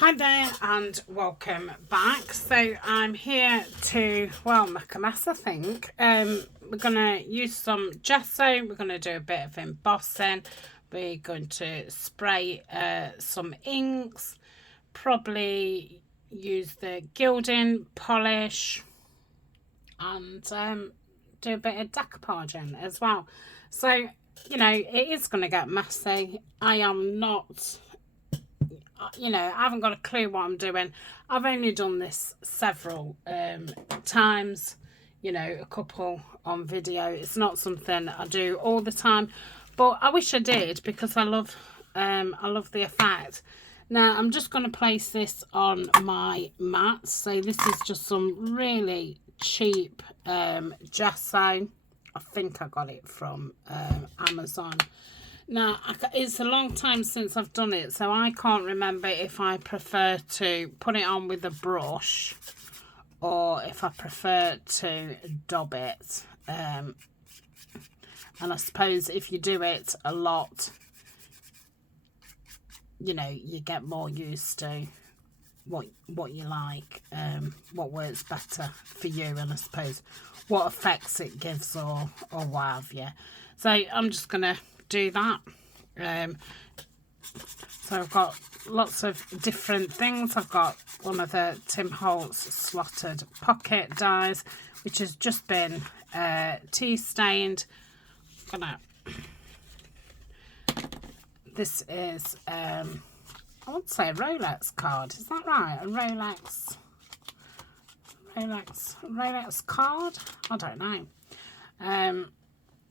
Hi there and welcome back. So I'm here to, well, make a mess, I think. We're going to use some gesso. We're going to do a bit of embossing. We're going to spray some inks. Probably use the gilding polish. And do a bit of decoupaging as well. So, you know, it is going to get messy. I am not... I haven't got a clue what I'm doing. I've only done this several times, a couple on video. It's not something I do all the time, but I wish I did because I love the effect. Now I'm just going to place this on my mat. So this is just some really cheap gesso. I think I got it from Amazon. Now, it's a long time since I've done it, so I can't remember if I prefer to put it on with a brush or if I prefer to dab it. And I suppose if you do it a lot, you get more used to what you like, what works better for you, and I suppose what effects it gives or what have you. So I'm just going to do that. So I've got lots of different things. I've got one of the Tim Holtz slotted pocket dies, which has just been tea stained. This is I want to say a Rolex card, is that right? A Rolex card? I don't know.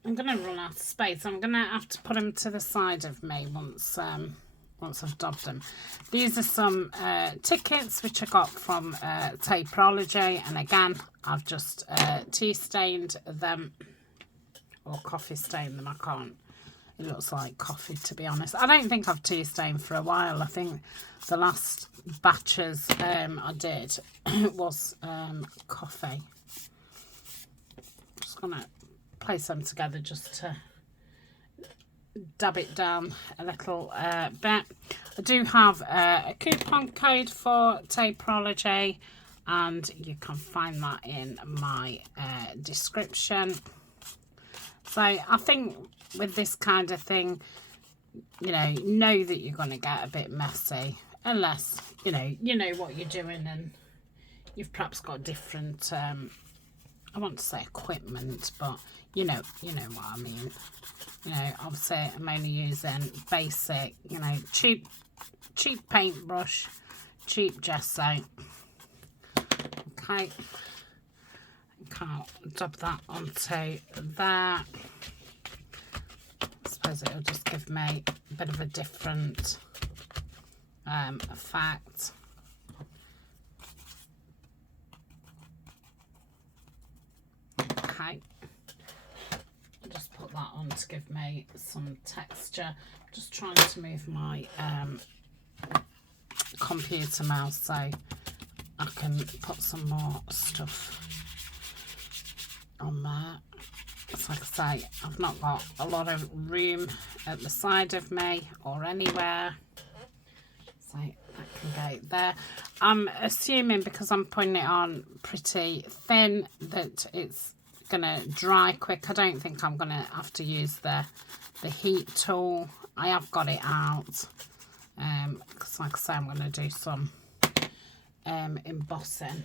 I'm going to run out of space. I'm going to have to put them to the side of me once I've dabbed them. These are some tickets which I got from Tapeology, and again I've just tea stained them or coffee stained them. I can't. It looks like coffee, to be honest. I don't think I've tea stained for a while. I think the last batches I did was coffee. Just gonna place them together just to dab it down a little bit. I do have a coupon code for Tapeology, and you can find that in my description. So I think with this kind of thing, you know that you're going to get a bit messy, unless you know what you're doing and you've perhaps got different I want to say equipment, but you know what I mean. Obviously I'm only using basic, cheap paintbrush, cheap gesso. Okay, I'll dab that onto there. I suppose it'll just give me a bit of a different effect. Okay, I'll just put that on to give me some texture. I'm just trying to move my computer mouse so I can put some more stuff on there. So like I say, I've not got a lot of room at the side of me or anywhere, so that can go there. I'm assuming because I'm putting it on pretty thin that it's gonna dry quick. I don't think I'm gonna have to use the heat tool. I have got it out because like I say, I'm gonna do some embossing.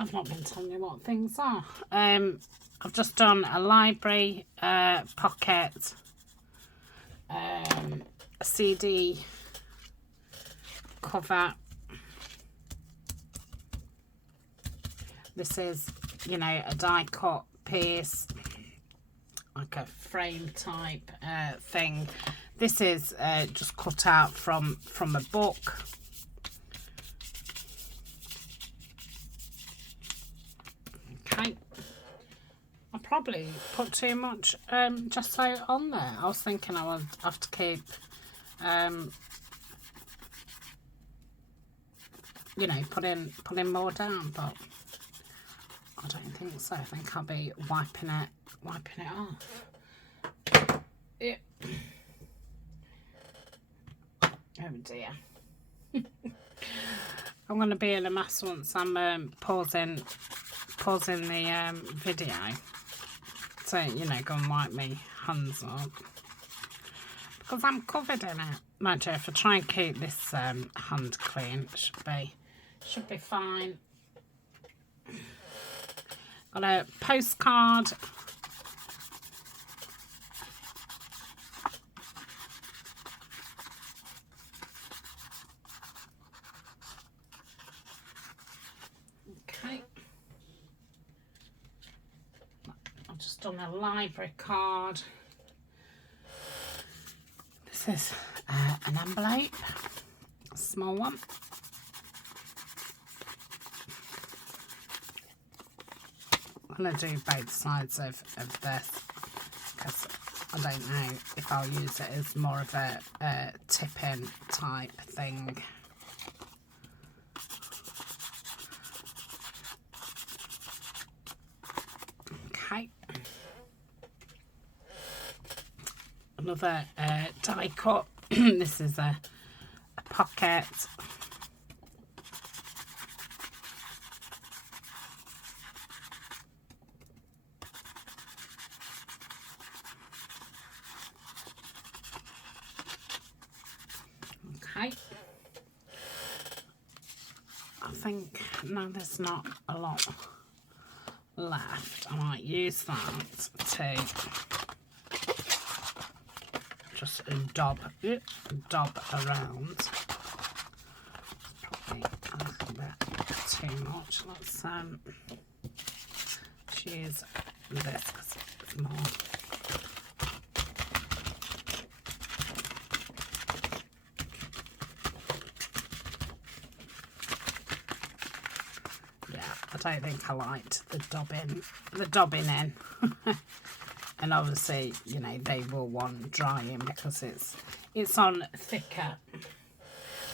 I've not been telling you what things are. I've just done a library pocket, a CD cover. This is, a die cut piece, like a frame type thing. This is just cut out from a book. Okay, I probably put too much gesso on there. I was thinking I would have to keep putting more down, but I don't think so. I think I'll be wiping it off. dear. I'm going to be in a mess once I'm pausing the video. So, you know, go and wipe me hands up. Because I'm covered in it. Mind you, if I try and keep this hand clean, it should be fine. Got a postcard. Okay. I've just done a library card. This is an envelope, a small one. I'm going to do both sides of this because I don't know if I'll use it as more of a tip-in type thing. Okay. Another die cut. This is a pocket. Okay. I think, no, there's not a lot left. I might use that to just dab around. Probably a little bit too much. Let's use this because it's more. I don't think I liked the dobbing in. And obviously, you know, they will want drying because it's on thicker.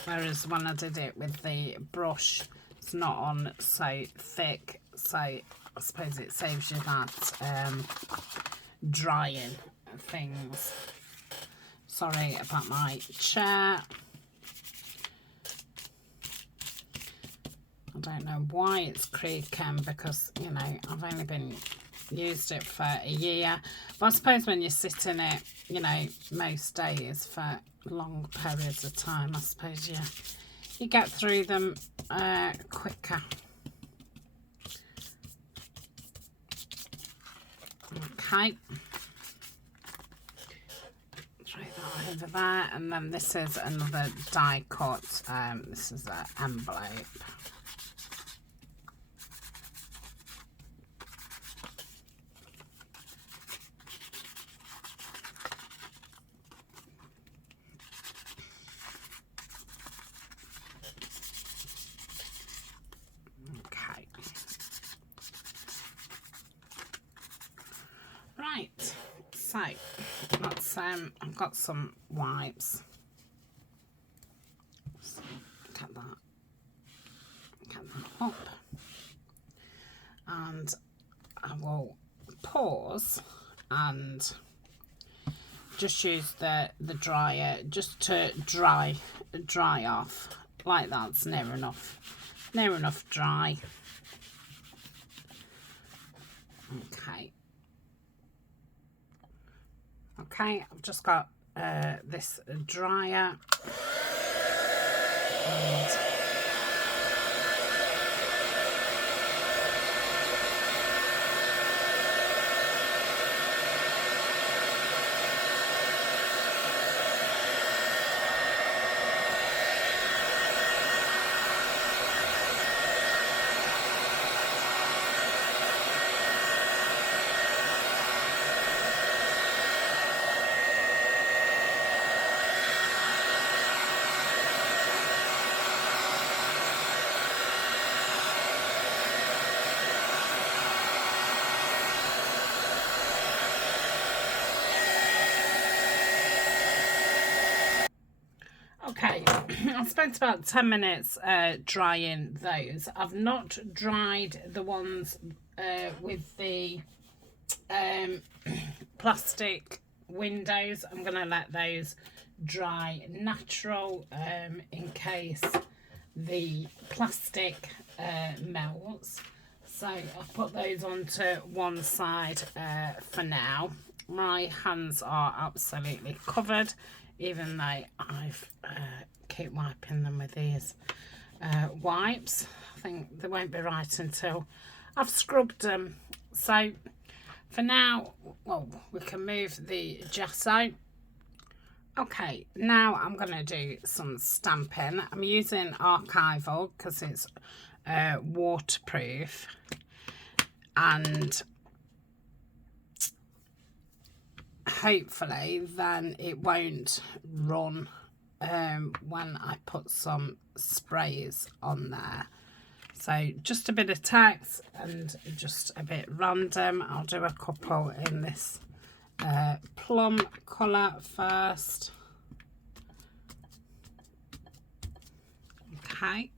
Whereas when I did it with the brush, it's not on so thick. So I suppose it saves you that drying things. Sorry about my chair. I don't know why it's creaking because, you know, I've only been used it for a year. But I suppose when you sit in it, you know, most days for long periods of time, I suppose you get through them quicker. Okay. Throw that over there. And then this is another die cut. This is an envelope. Right, so let's I've got some wipes. So, get that up, and I will pause and just use the dryer just to dry off like that's near enough dry. Okay, I've just got this dryer. And okay, I spent about 10 minutes drying those. I've not dried the ones with the plastic windows. I'm going to let those dry natural in case the plastic melts. So I've put those onto one side for now. My hands are absolutely covered, even though I've keep wiping them with these wipes. I think they won't be right until I've scrubbed them. So for now, well, we can move the gesso. Okay, now I'm going to do some stamping. I'm using archival because it's waterproof, and hopefully then it won't run when I put some sprays on there. So just a bit of text and just a bit random. I'll do a couple in this plum colour first. Okay.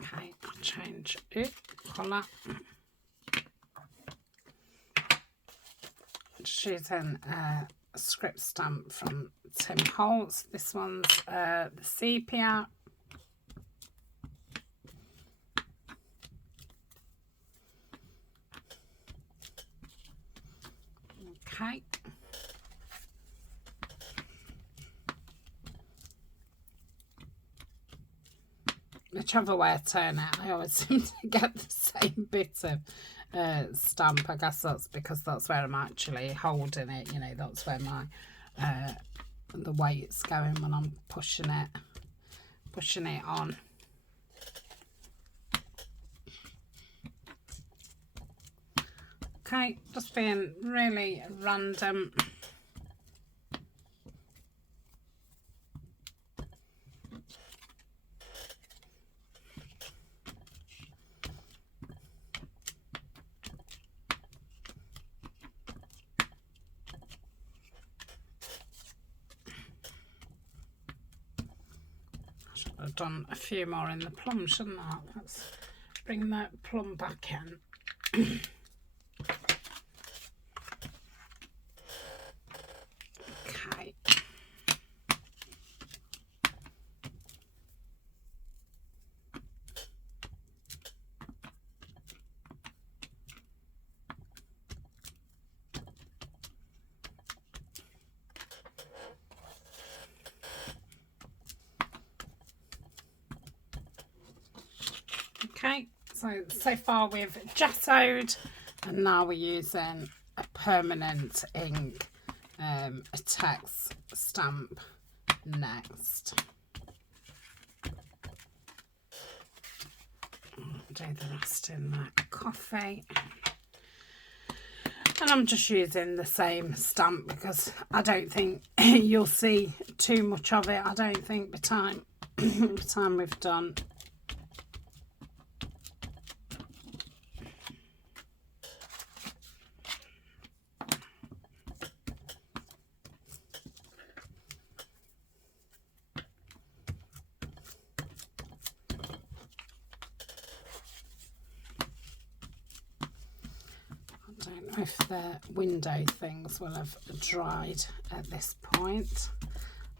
Okay, I'll change it colour. Just using a script stamp from Tim Holtz. This one's the sepia. Okay. Whichever way I turn it, I always seem to get the same bit of stamp. I guess that's because that's where I'm actually holding it. You know, that's where my the weight's going when I'm pushing it on. Okay, just being really random. I've done a few more in the plum, shouldn't I? Let's bring that plum back in. Okay. Okay, so far we've gessoed, and now we're using a permanent ink, a text stamp next. Do the rest in the coffee. And I'm just using the same stamp because I don't think you'll see too much of it. I don't think by the time we've done. I don't know if the window things will have dried at this point.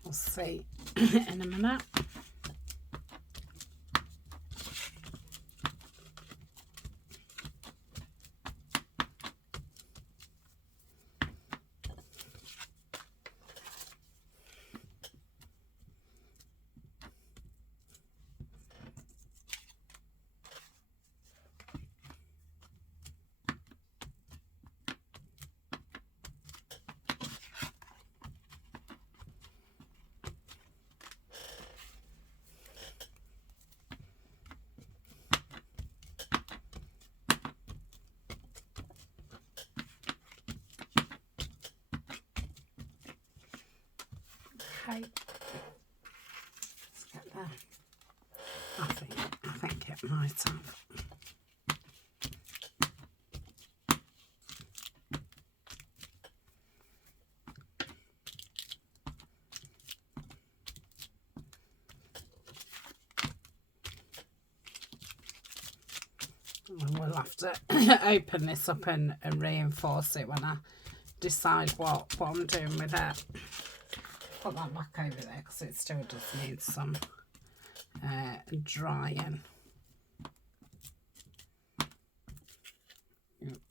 We'll see in a minute. Okay, let's get there. I think it might have. And we'll have to open this up and reinforce it when I decide what I'm doing with it. Put that back over there because it still does need some drying.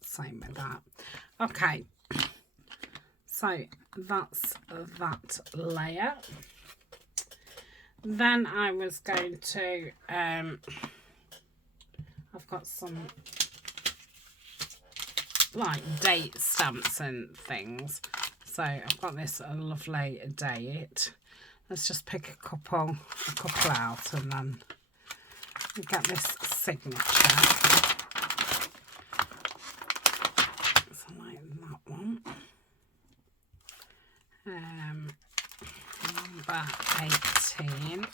Same with that. Okay, so that's that layer. Then I was going to I've got some like date stamps and things, so I've got this lovely date. Let's just pick a couple out and then get this signature. So like that one, number 18.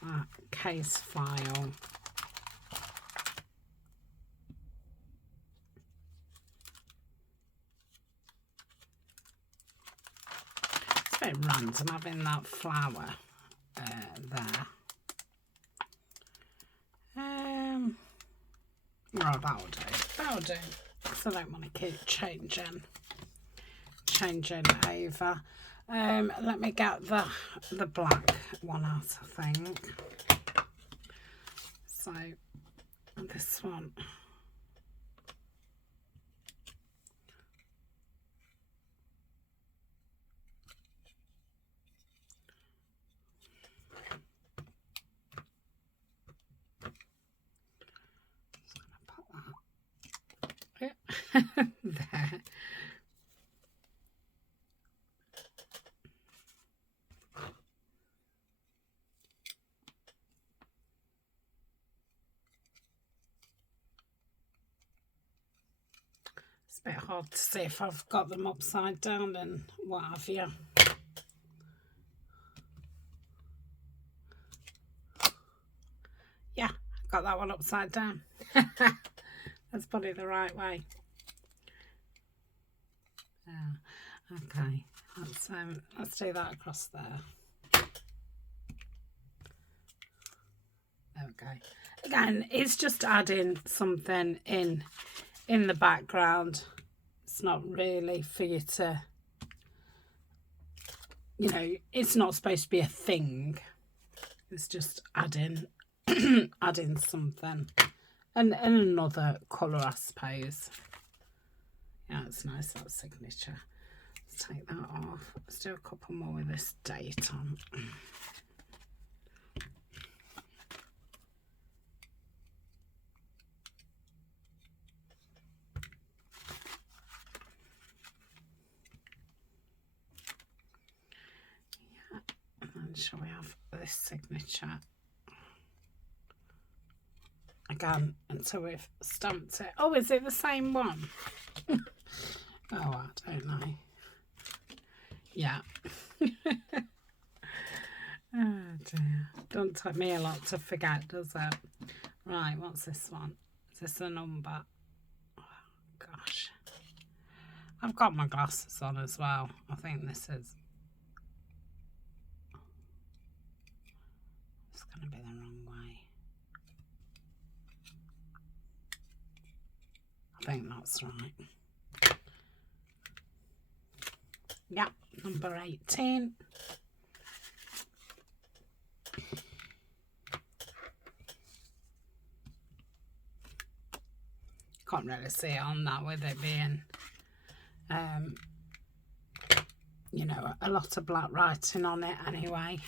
That case file. It's a bit random having that flower there. Well, that'll do. That'll do. So I don't want to keep changing over. Let me get the black one out, I think. So this one. Just gonna put that there. It's a bit hard to see if I've got them upside down and what have you. Yeah, got that one upside down. Let's put it the right way. Okay, let's do that across there. There we go. Again, it's just adding something in the background. It's not really for you to, you know, it's not supposed to be a thing. It's just adding adding something and another colour, I suppose. Yeah, it's nice, that signature. Let's take that off. Let's do a couple more with this date on. Yeah, and then shall we have this signature? Again, until we've stamped it. Oh, is it the same one? Oh, I don't know. Yeah. Oh dear. Don't take me a lot to forget, does it? Right, what's this one? Is this a number? Oh, gosh. I've got my glasses on as well. I think this is... It's going to be the wrong way. I think that's right. Yeah, number 18. Can't really see it on that with it being, you know, a lot of black writing on it anyway.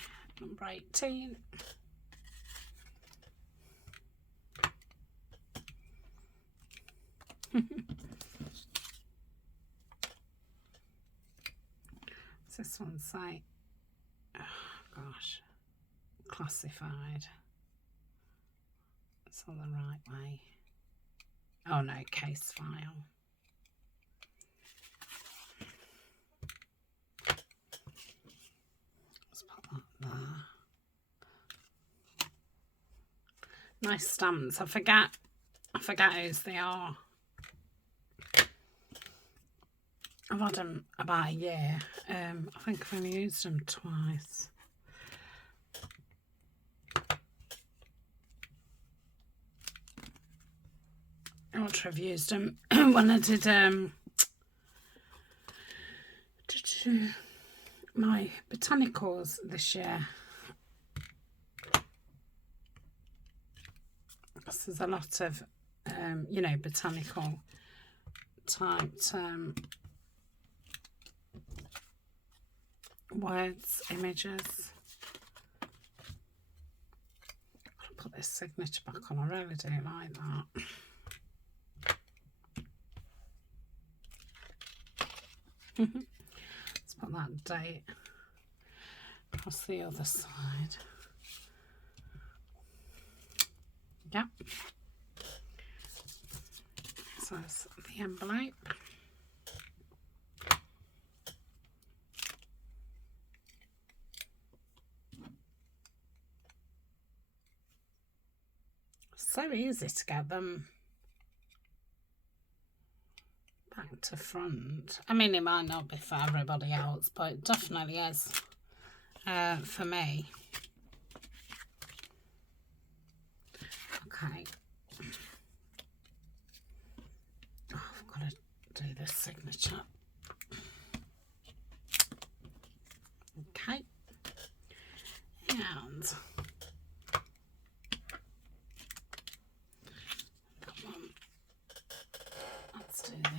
Number 18. What's this one say? Oh, gosh. Classified. It's on the right way. Oh no, case file. Let's put that there. Nice stamps. I forget whose they are. I've had them about a year. I think I've only used them twice. I ought to have used them when I did my botanicals this year. Because there's a lot of, you know, botanical typed words, images. I'll put this signature back on. I really do like that. Let's put that date across the other side. Yep. So that's the envelope. So easy to get them back to front. I mean, it might not be for everybody else, but it definitely is for me. Okay. Oh, I've got to do this signature. Okay. And that one. Let's do the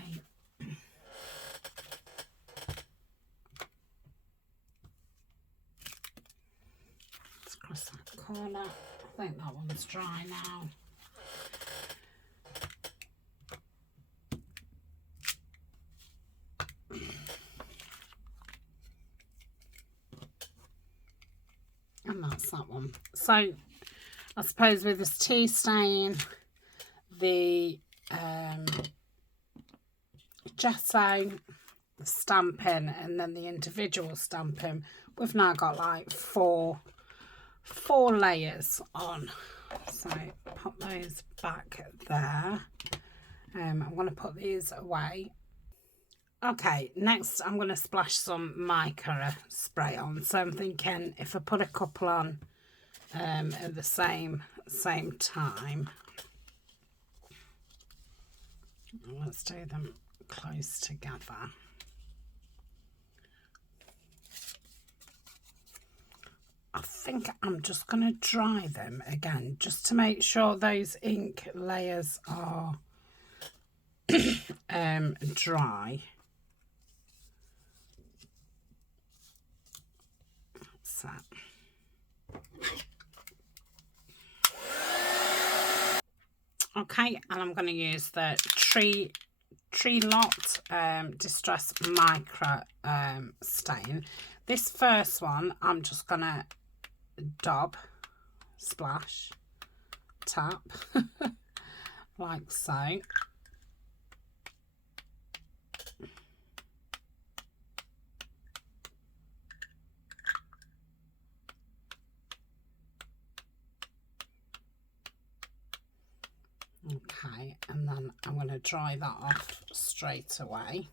across that corner. I think that one's dry now. And that's that one. So I suppose with this tea stain, the gesso, the stamping, and then the individual stamping, we've now got like four layers on. So pop those back there. I'm going to put these away. Okay, next I'm going to splash some mica spray on. So I'm thinking if I put a couple on at the same time, let's do them close together. I think I'm just going to dry them again, just to make sure those ink layers are dry. So. Okay, and I'm going to use the Tree Lot Distress Micro stain. This first one, I'm just going to dab, splash, tap, like so. Okay, and then I'm going to dry that off straight away.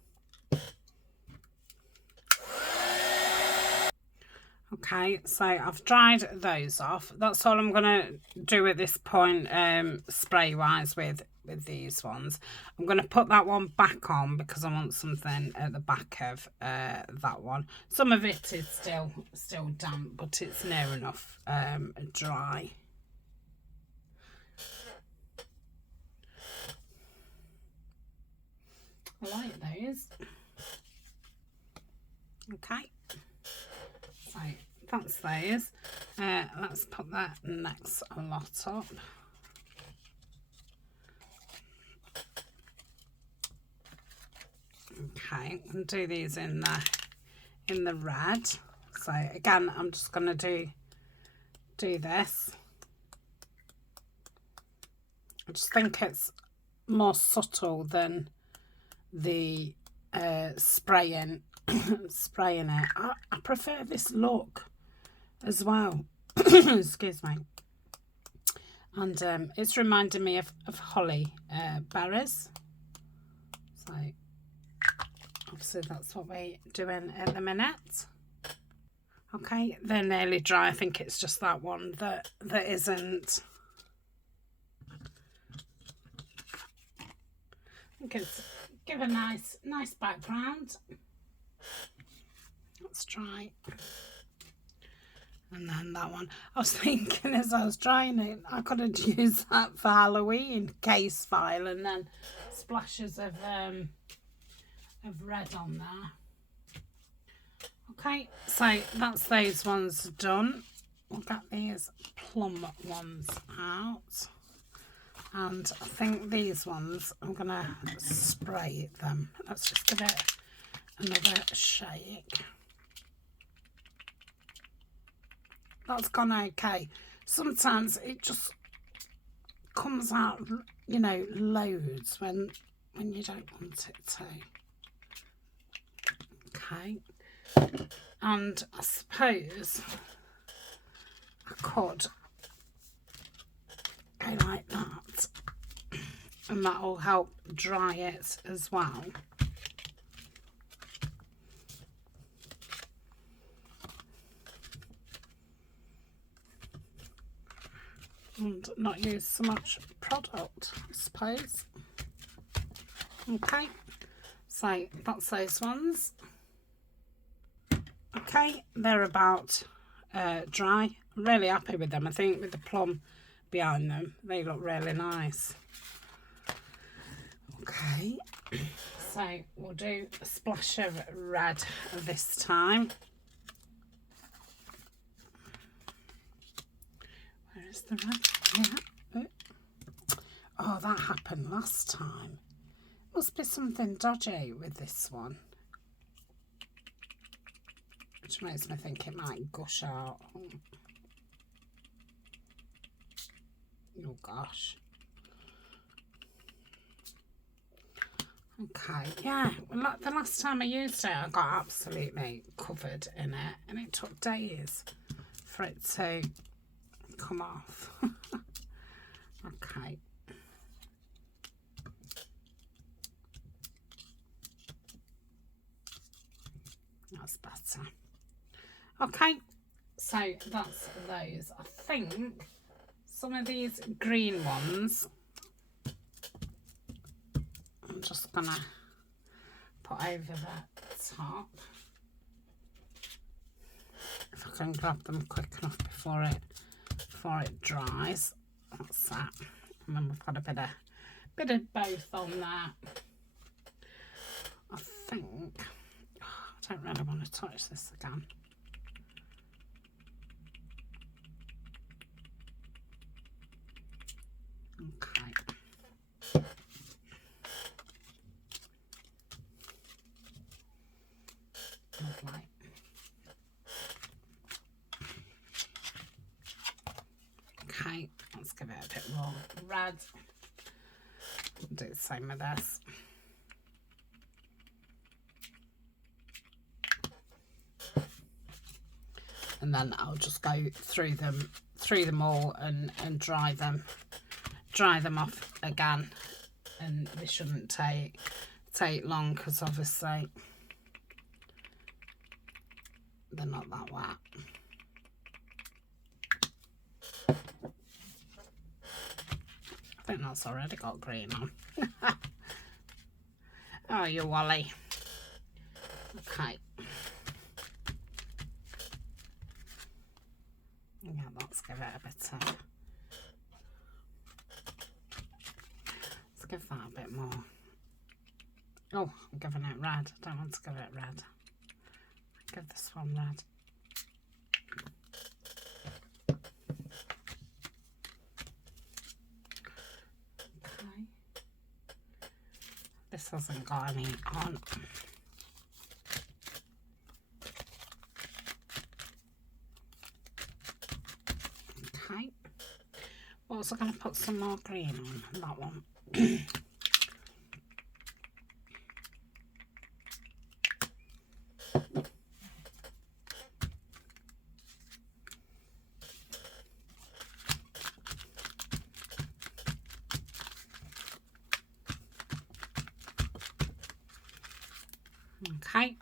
Okay, so I've dried those off. That's all I'm going to do at this point, spray wise with these ones. I'm going to put that one back on because I want something at the back of that one. Some of it is still damp, but it's near enough dry. I like those. Okay, so that's those. Let's put that next lot up. Okay, and do these in the red. So again, I'm just going to do this. I just think it's more subtle than the spraying it. I prefer this look as well. Excuse me. And it's reminding me of holly berries. So I'll obviously that's what we're doing at the minute. Okay, they're nearly dry. I think it's just that one that isn't. I think it's give a nice background. Let's try. And then that one, I was thinking as I was trying it, I could have used that for Halloween case file, and then splashes of red on there. Okay, so that's those ones done. We'll get these plum ones out. And I think these ones, I'm going to spray them. Let's just give it another shake. That's gone okay. Sometimes it just comes out, you know, loads when you don't want it to. Okay. And I suppose I could go like that, and that will help dry it as well. And not use so much product, I suppose. Okay, so that's those ones. Okay, they're about dry. I'm really happy with them. I think with the plum behind them, they look really nice. Okay, so we'll do a splash of red this time. Where is the red? Yeah. Oh, that happened last time. Must be something dodgy with this one, which makes me think it might gush out. Oh gosh. Okay, yeah, well, the last time I used it, I got absolutely covered in it, and it took days for it to come off. Okay. That's better. Okay, so that's those. I think some of these green ones I'm just gonna put over the top. If I can grab them quick enough before it dries. That's that. And then we've got a bit of both on there. I think I don't really want to touch this again. Okay. Lovely. Okay, let's give it a bit more red. Do the same with this. And then I'll just go through them all and dry them off again. And they shouldn't take long, because obviously they're not that wet. I think that's already got green on. Oh, you Wally. Okay. Yeah, let's give it a bit of... Let's give that a bit more. Oh, I'm giving it red. I don't want to give it red. Give this one red. Okay. This hasn't got any on. Okay. We're also going to put some more green on that one. Okay.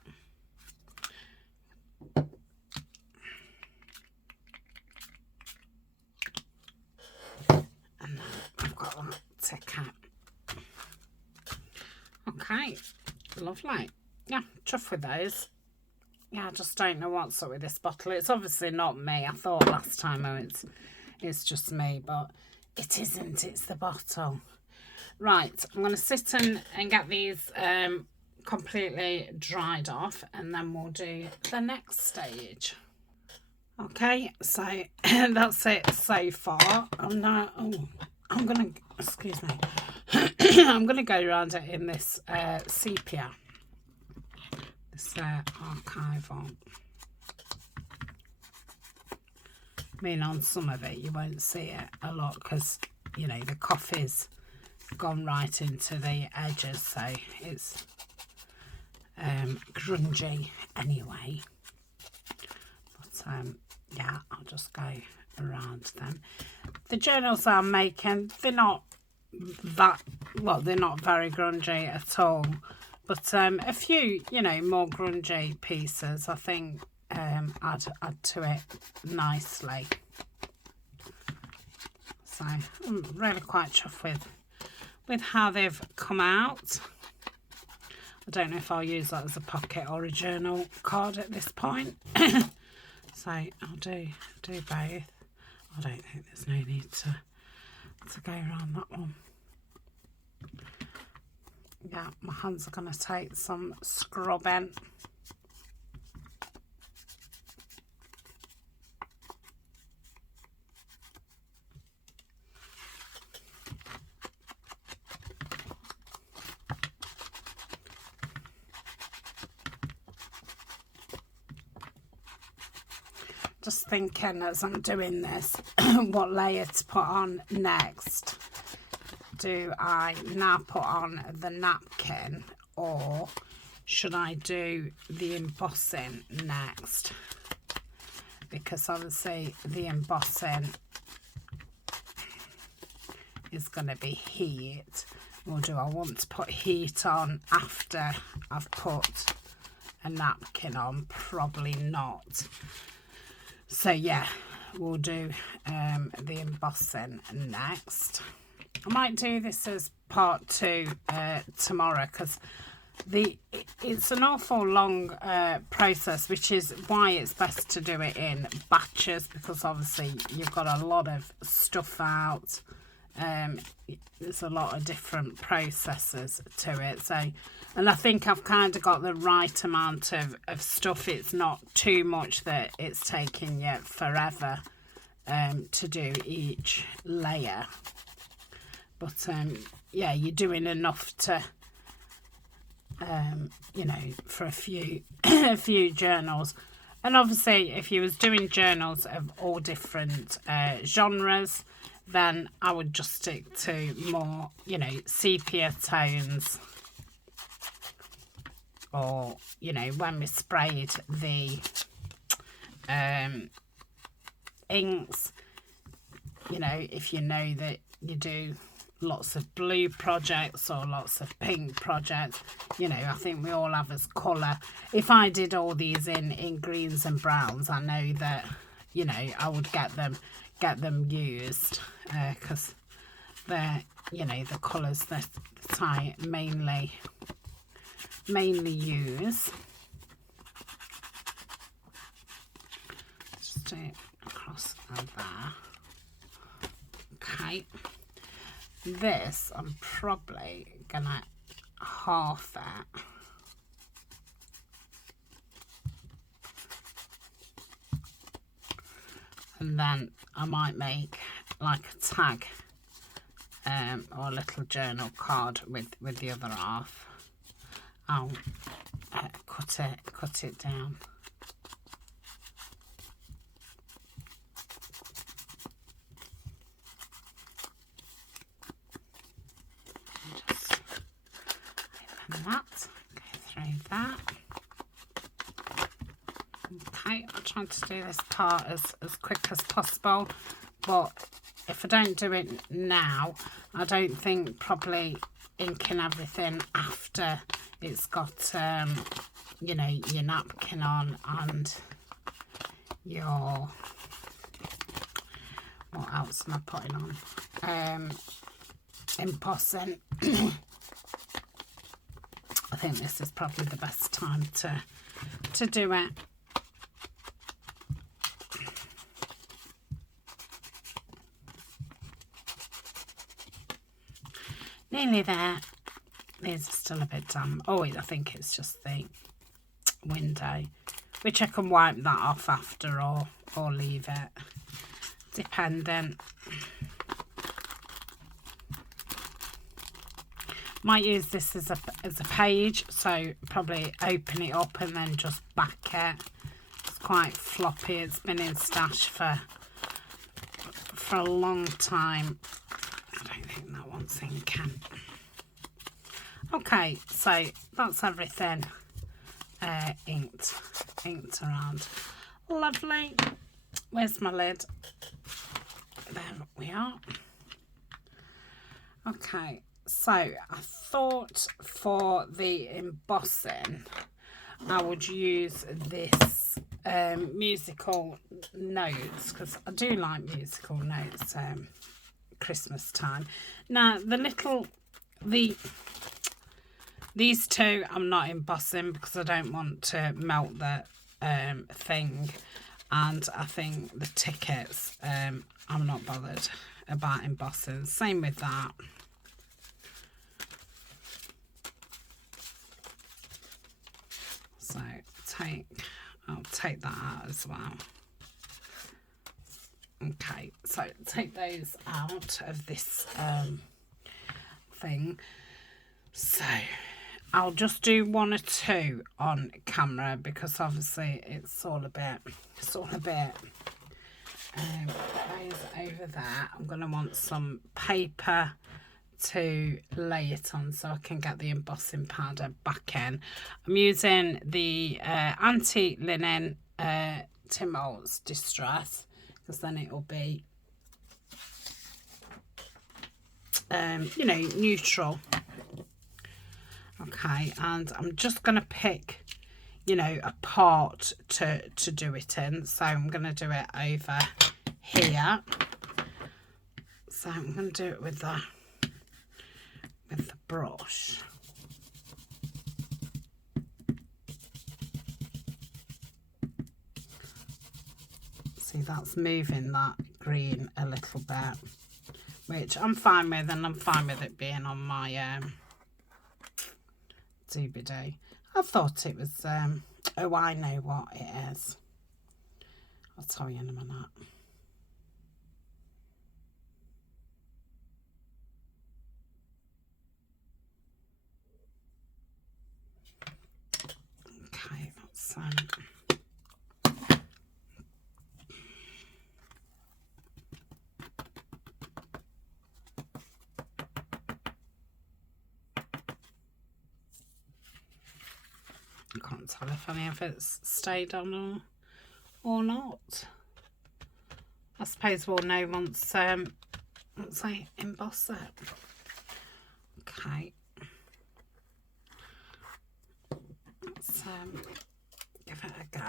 And then I've got that ticket. Okay, lovely. Yeah, chuffed with those. Yeah, I just don't know what's up with this bottle. It's obviously not me. I thought last time, oh, it's just me, but it isn't. It's the bottle. Right, I'm going to sit and get these completely dried off, and then we'll do the next stage. Okay, so that's it so far. I'm going to, excuse me, I'm going to go around it in this sepia. This archival. I mean, on some of it you won't see it a lot because, you know, the coffee's gone right into the edges, so it's grungy anyway. But yeah, I'll just go around them. The journals I'm making, they're not that, well, they're not very grungy at all, but a few, you know, more grungy pieces I think add to it nicely. So I'm really quite chuffed with how they've come out. I don't know if I'll use that as a pocket or a journal card at this point. So I'll do both. I don't think there's no need to go around that one. Yeah, my hands are going to take some scrubbing. Just thinking as I'm doing this, what layer to put on next. Do I now put on the napkin, or should I do the embossing next? Because obviously the embossing is going to be heat. Or do I want to put heat on after I've put a napkin on? Probably not. So yeah, we'll do the embossing next. I might do this as part 2 tomorrow, because it's an awful long process, which is why it's best to do it in batches, because obviously you've got a lot of stuff out. There's a lot of different processes to it, so, and I think I've kind of got the right amount of stuff. It's not too much that it's taking you forever to do each layer, but yeah, you're doing enough to you know, for a few a few journals. And obviously if you was doing journals of all different genres, then I would just stick to more, you know, sepia tones, or, you know, when we sprayed the inks, you know, if you know that you do lots of blue projects or lots of pink projects, you know, I think we all have as colour. If I did all these in greens and browns, I know that, you know, I would get them used, because they're, you know, the colours that I mainly use. Just do it across there. Okay, this I'm probably gonna half it. And then I might make like a tag or a little journal card with the other half. I'll cut it down. Just open that, go through that. Okay, I'm trying to do this part as quick as possible, but if I don't do it now, I don't think probably inking everything after it's got you know, your napkin on, and your, what else am I putting on? Embossing. I think this is probably the best time to do it. Nearly there. These are still a bit damp. Oh, I think it's just the window, which I can wipe that off after, or leave it, depending. Might use this as a page, so probably open it up and then just back it. It's quite floppy. It's been in stash for a long time. I don't think that one's sinking. Okay, so that's everything inked around. Lovely. Where's my lid? There we are. Okay, so I thought for the embossing I would use this musical notes, because I do like musical notes Christmas time. Now these two I'm not embossing because I don't want to melt the thing, and I think the tickets I'm not bothered about embossing. Same with that. So I'll take that out as well. Okay, so take those out of this thing. So I'll just do one or two on camera because obviously it's all a bit those over there. I'm going to want some paper to lay it on so I can get the embossing powder back in. I'm using the anti-linen Tim Holtz Distress, because then it will be you know, neutral. Okay, and I'm just going to pick, you know, a part to do it in. So I'm going to do it over here. So I'm going to do it with the brush. See, that's moving that green a little bit, which I'm fine with, and I'm fine with it being on my doobie-doo. I thought it was, oh, I know what it is. I'll tell you in a minute. Okay, that's I can't tell if any of it's stayed on or not. I suppose we'll know once I emboss it. Okay. Let's give it a go.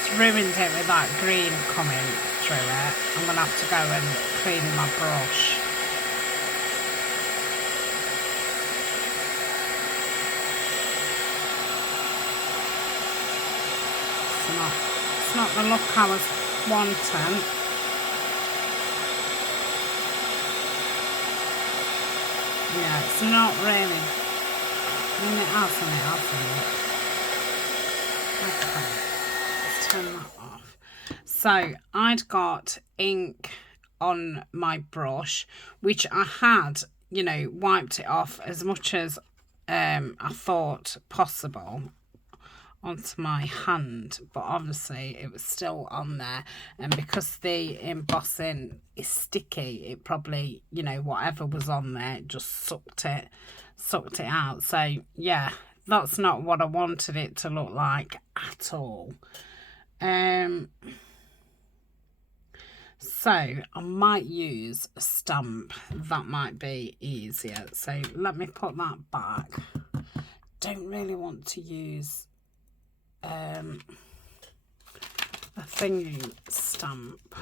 It's ruined it with that green coming through it. I'm going to have to go and clean my brush. It's not the look I was wanting. Yeah, it's not really. I mean, it hasn't. Okay, let's turn that off. So I'd got ink on my brush, which I had, you know, wiped it off as much as I thought possible onto my hand, but obviously it was still on there, and because the embossing is sticky, it probably, you know, whatever was on there just sucked it out. So yeah, that's not what I wanted it to look like at all. So I might use a stamp. That might be easier. So let me put that back. Don't really want to use a thingy stamp.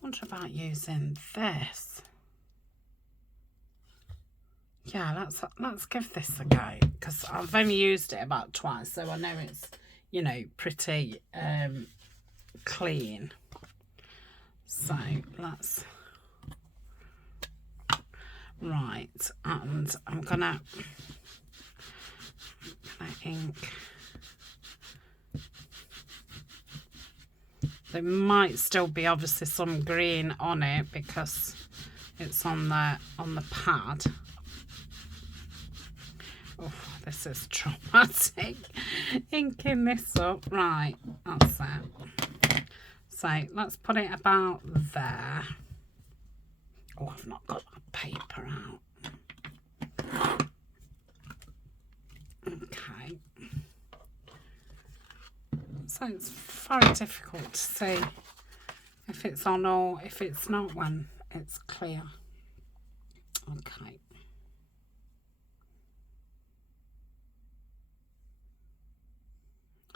What about using this? Yeah, let's give this a go, because I've only used it about twice, so I know it's, you know, pretty clean. So let's, right, and I'm gonna ink. There might still be obviously some green on it because it's on the pad. Oh, this is traumatic. Inking this up. Right, that's it. So let's put it about there. Oh, I've not got that paper out. Okay. So it's very difficult to see if it's on or if it's not when it's clear. Okay.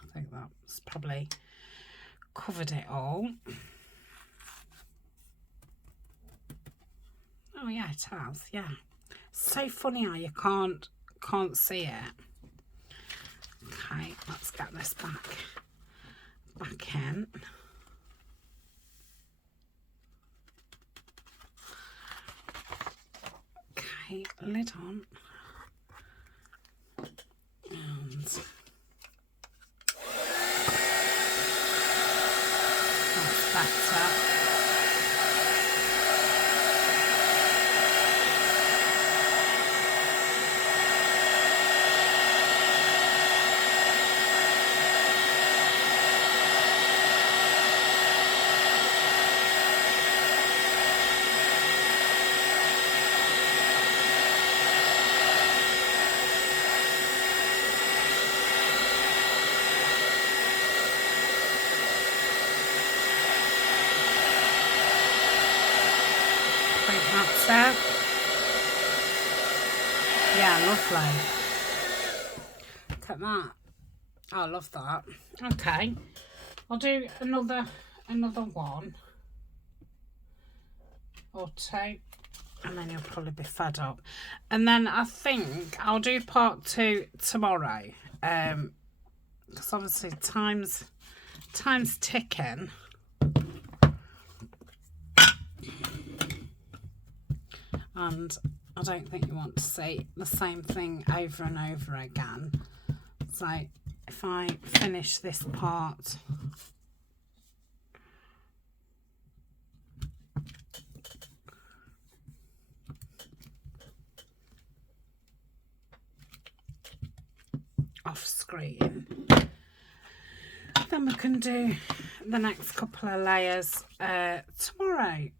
I think that's probably covered it all. Oh yeah, it has, yeah. So funny how you can't see it. Okay, let's get this back in. Okay, lid on. And that's better. That's it. Yeah, lovely. Look at that. Oh, I love that. Okay, I'll do another one or two, and then you'll probably be fed up. And then I think I'll do part 2 tomorrow. Because obviously time's ticking. And I don't think you want to see the same thing over and over again. So if I finish this part, off screen, then we can do the next couple of layers tomorrow.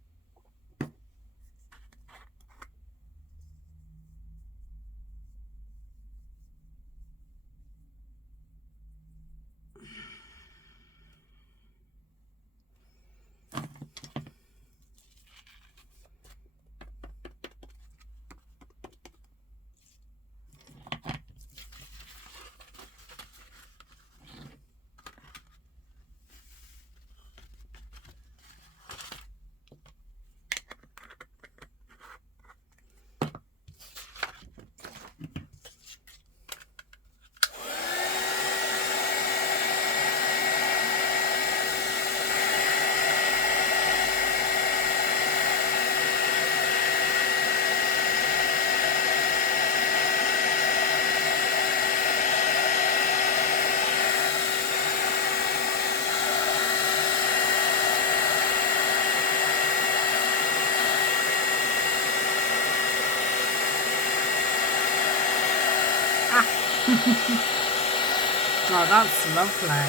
Oh, that's lovely.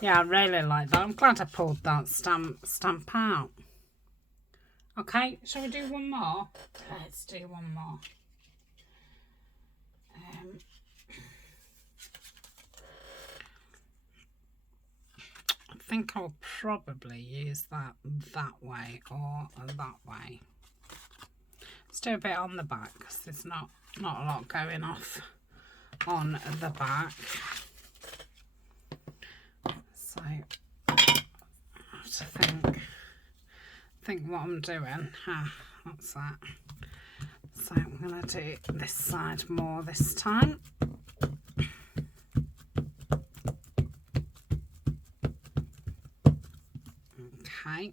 Yeah, I really like that. I'm glad I pulled that stamp out. Okay, shall we do one more? Let's do one more. think I'll probably use that way or that way. Let's do a bit on the back because there's not a lot going off on the back. So I have to think what I'm doing. What's that? So I'm going to do this side more this time. Okay.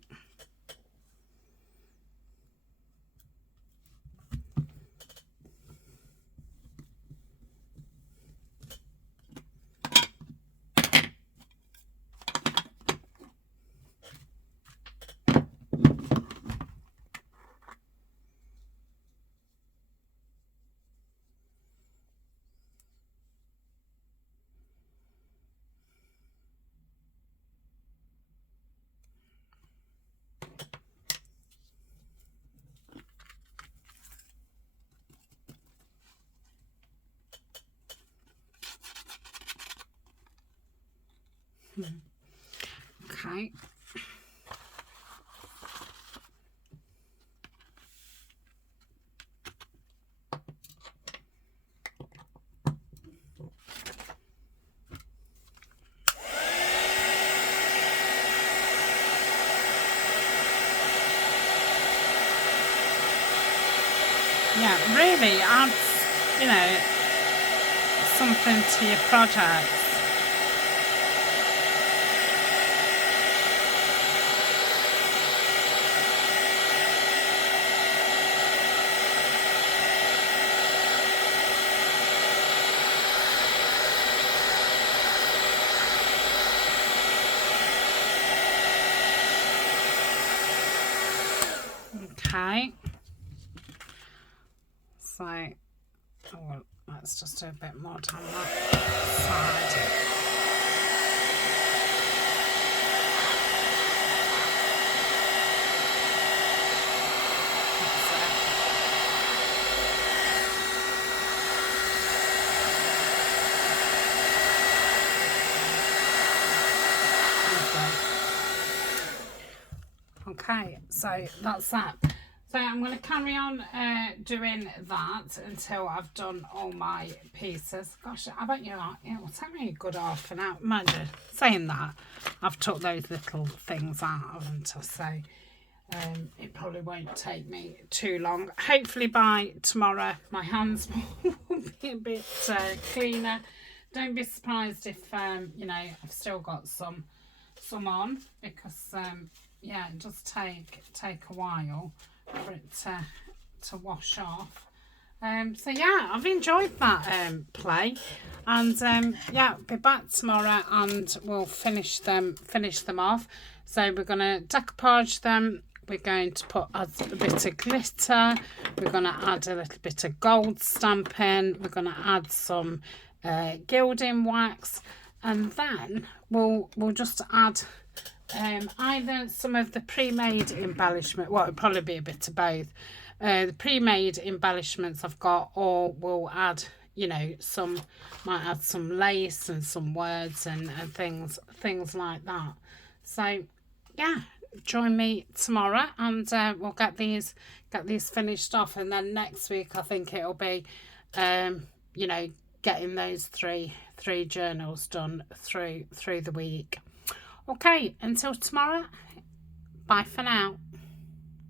Okay. Yeah, really adds, you know, something to your project. Okay. So, well, let's just do a bit more down that side. Okay, so that's that. So I'm going to carry on doing that until I've done all my pieces. Gosh, I bet you are. It will take me a good half an hour. Mind you, saying that, I've took those little things out, haven't I? So it probably won't take me too long. Hopefully by tomorrow, my hands will be a bit cleaner. Don't be surprised if, you know, I've still got some on because, yeah, it does take a while for it to wash off. So yeah, I've enjoyed that play, and yeah, be back tomorrow and we'll finish them off. So we're gonna decoupage them. We're going to add a bit of glitter. We're gonna add a little bit of gold stamping. We're gonna add some gilding wax, and then we'll just add either some of the pre-made embellishment, well, it'll probably be a bit of both, the pre-made embellishments I've got, or we'll add, you know, might add some lace and some words and things like that. So yeah, join me tomorrow and we'll get these finished off, and then next week I think it'll be you know, getting those three journals done through the week. Okay, until tomorrow, bye for now.